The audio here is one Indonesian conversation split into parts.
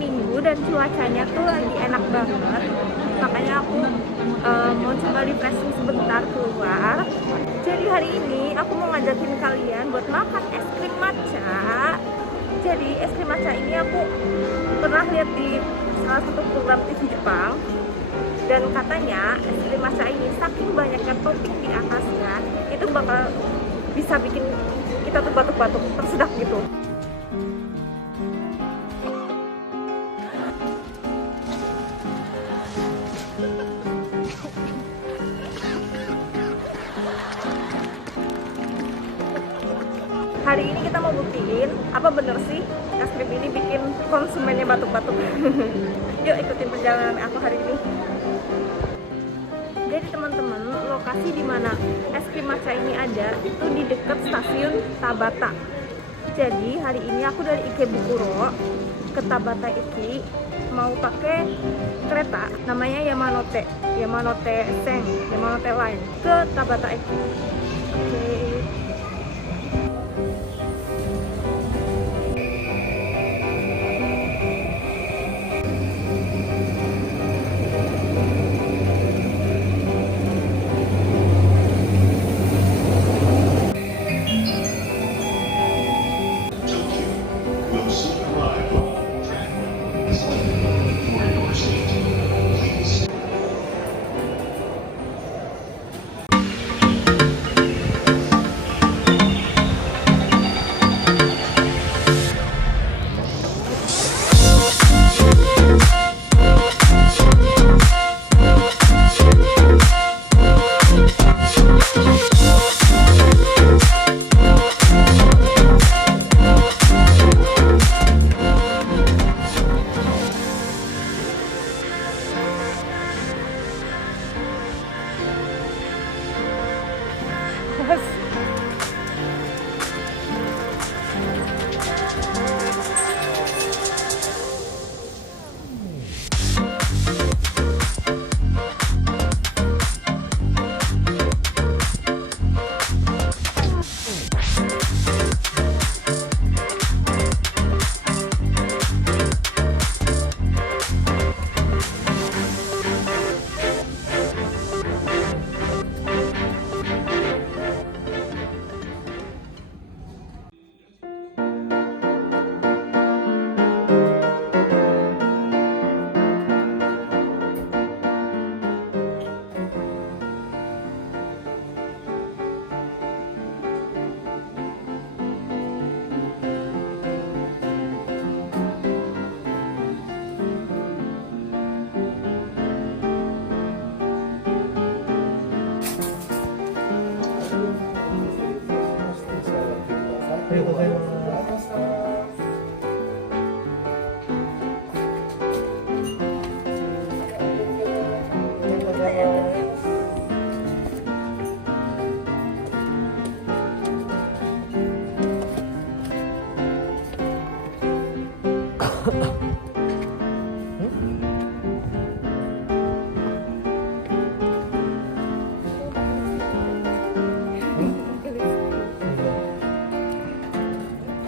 Minggu dan cuacanya tuh lagi enak banget, makanya aku mau coba refreshing sebentar keluar. Jadi hari ini aku mau ngajakin kalian buat makan es krim matcha. Jadi es krim matcha ini aku pernah lihat di salah satu program TV Jepang, dan katanya es krim matcha ini saking banyaknya topping di atasnya itu bakal bisa bikin kita tuh batuk-batuk tersedak gitu. Hari ini kita mau buktiin apa bener sih es krim ini bikin konsumennya batuk-batuk. Yuk ikutin perjalanan aku hari ini. Jadi teman-teman, lokasi di mana es krim matcha ini ada itu di dekat stasiun Tabata. Jadi hari ini aku dari Ikebukuro ke Tabata Iki mau pakai kereta namanya Yamanote Line ke Tabata Iki. Oke.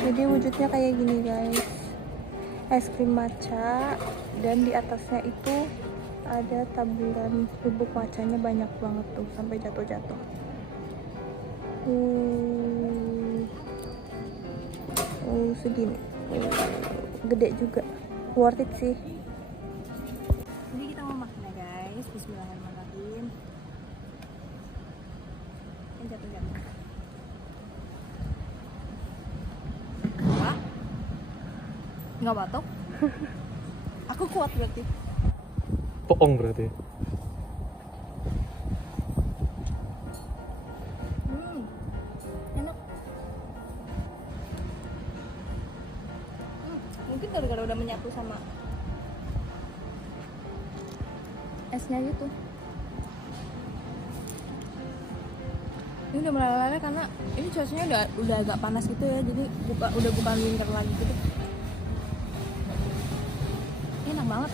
Jadi wujudnya kayak gini guys, es krim matcha, dan di atasnya itu ada taburan bubuk matchanya banyak banget tuh sampai jatuh-jatuh. Segini, gede juga, worth it sih. Jadi kita mau makan ya guys, bismillahirrahmanirrahim. Jatuh-jatuh. Nggak batuk. Aku kuat berarti. Bohong berarti. Enak. Mungkin gara-gara udah menyatu sama esnya gitu. Ini udah meleleh karena ini cuacanya udah agak panas gitu ya, jadi udah bukan winter lagi gitu. Enak banget.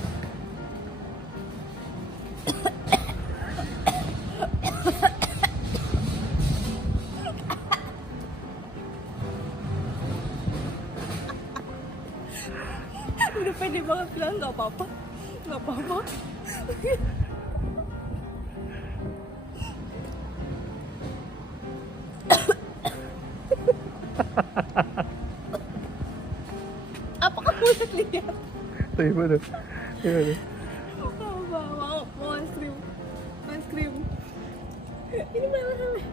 Udah pede pede banget bilang nggak apa-apa. Apa kamu udah lihat? Tuh ibu tuh. Mau es krim. Ini meleleh.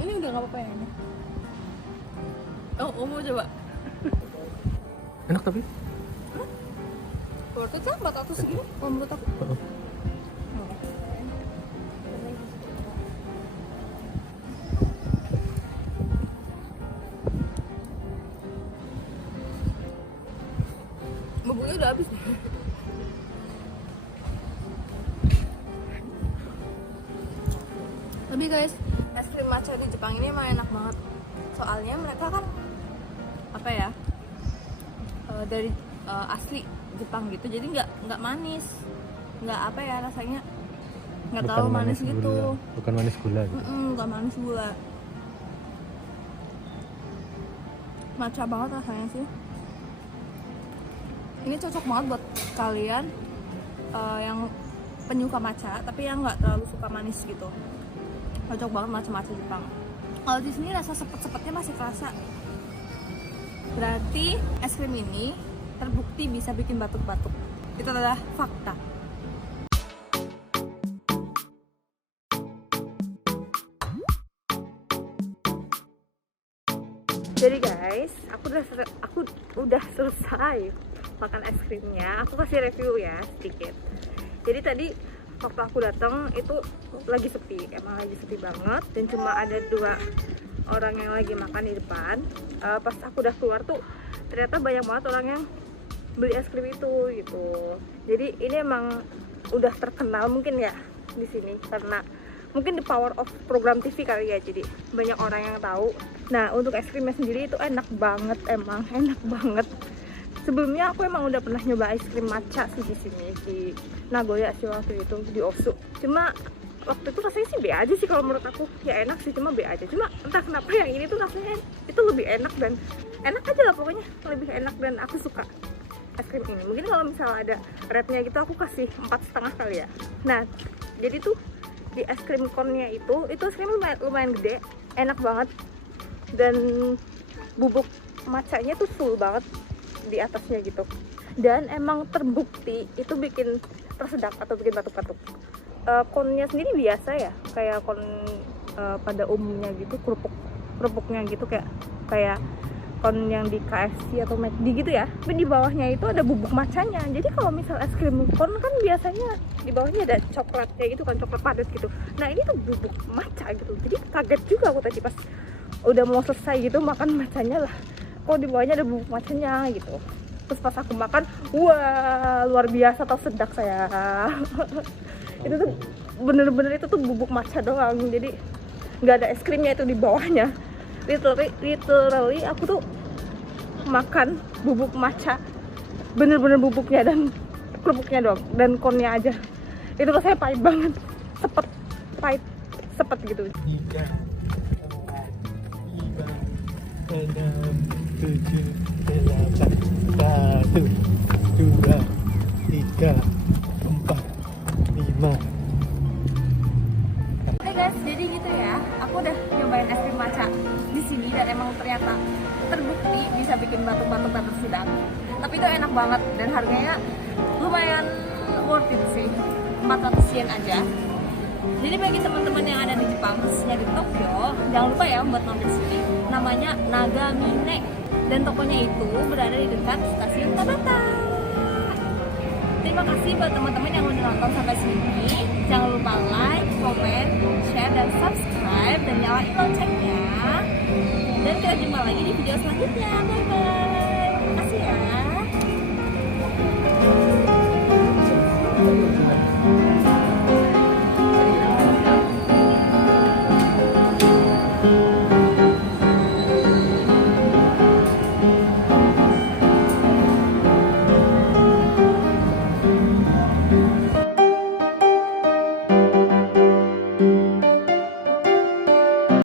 Ini udah nggak apa-apa ya ini. Oh, mau coba? Enak tapi? Worth it lah 400 segini kalau menurut aku. Bubuknya udah habis. Tapi guys, es krim matcha di Jepang ini emang enak banget. Soalnya mereka kan apa ya, dari asli Jepang gitu, jadi nggak manis, nggak apa ya rasanya, nggak terlalu manis gitu. Bukan manis gula gitu. Nggak manis gula. Matcha banget rasanya sih. Ini cocok banget buat kalian yang penyuka matcha tapi yang nggak terlalu suka manis gitu. Cocok banget matcha Jepang. Kalau di sini rasa sepet-sepetnya masih kerasa. Berarti es krim ini terbukti bisa bikin batuk-batuk. Itu adalah fakta. Jadi guys, aku udah selesai makan es krimnya. Aku kasih review ya sedikit. Jadi tadi waktu aku datang itu lagi sepi, emang lagi sepi banget, dan cuma ada 2 orang yang lagi makan di depan. Pas aku udah keluar tuh ternyata banyak banget orang yang beli es krim itu gitu. Jadi ini emang udah terkenal mungkin ya di sini karena mungkin the power of program TV kali ya, jadi banyak orang yang tahu. Nah untuk es krimnya sendiri itu enak banget, emang enak banget. Sebelumnya aku emang udah pernah nyoba es krim matcha sih di sini di Nagoya sih waktu itu, di Osu. Cuma waktu itu rasanya sih B aja sih kalau menurut aku, ya enak sih cuma B aja. Cuma entah kenapa yang ini tuh rasanya itu lebih enak dan enak aja lah pokoknya, lebih enak dan aku suka es krim ini. Mungkin kalau misalnya ada rate-nya gitu aku kasih 4,5 kali ya. Nah jadi tuh di es krim cone-nya itu es krim lumayan gede, enak banget, dan bubuk matchanya tuh full banget di atasnya gitu, dan emang terbukti itu bikin tersedak atau bikin batuk-batuk. Cone-nya sendiri biasa ya, kayak cone pada umumnya gitu, kerupuknya gitu kayak cone yang di KFC atau McD gitu ya, tapi di bawahnya itu ada bubuk matchanya. Jadi kalau misal es krim cone kan biasanya di bawahnya ada coklatnya gitu kan, coklat padat gitu. Nah ini tuh bubuk matcha gitu, jadi kaget juga aku tadi pas udah mau selesai gitu makan matchanya lah, kok di bawahnya ada bubuk matchanya gitu. Terus pas aku makan, wah luar biasa tersedak saya. Itu tuh bener-bener itu tuh bubuk matcha doang, jadi nggak ada es krimnya itu di bawahnya. Literally aku tuh makan bubuk matcha, bener-bener bubuknya dan kerupuknya doang, dan konnya aja. Itu rasanya pahit banget, sepet gitu. 3, 4, 5, 6, 7, 8, 1, 2, 3, 4, 5, 6, 7, 8, 9. Oke guys, jadi gitu ya. Aku udah nyobain es krim matcha di sini dan emang ternyata terbukti bisa bikin batuk-batuk dan tersedak. Tapi itu enak banget dan harganya lumayan worth it sih, 400 yen aja. Jadi bagi teman-teman yang ada di Jepang, khususnya di Tokyo, jangan lupa ya buat mampir sini. Namanya Nagamine, dan tokonya itu berada di dekat stasiun Tabata. Terima kasih buat teman-teman yang udah nonton sampai sini. Jangan lupa like, comment, share, dan subscribe, dan nyalain loncengnya. Dan kita jumpa lagi di video selanjutnya. Bye bye.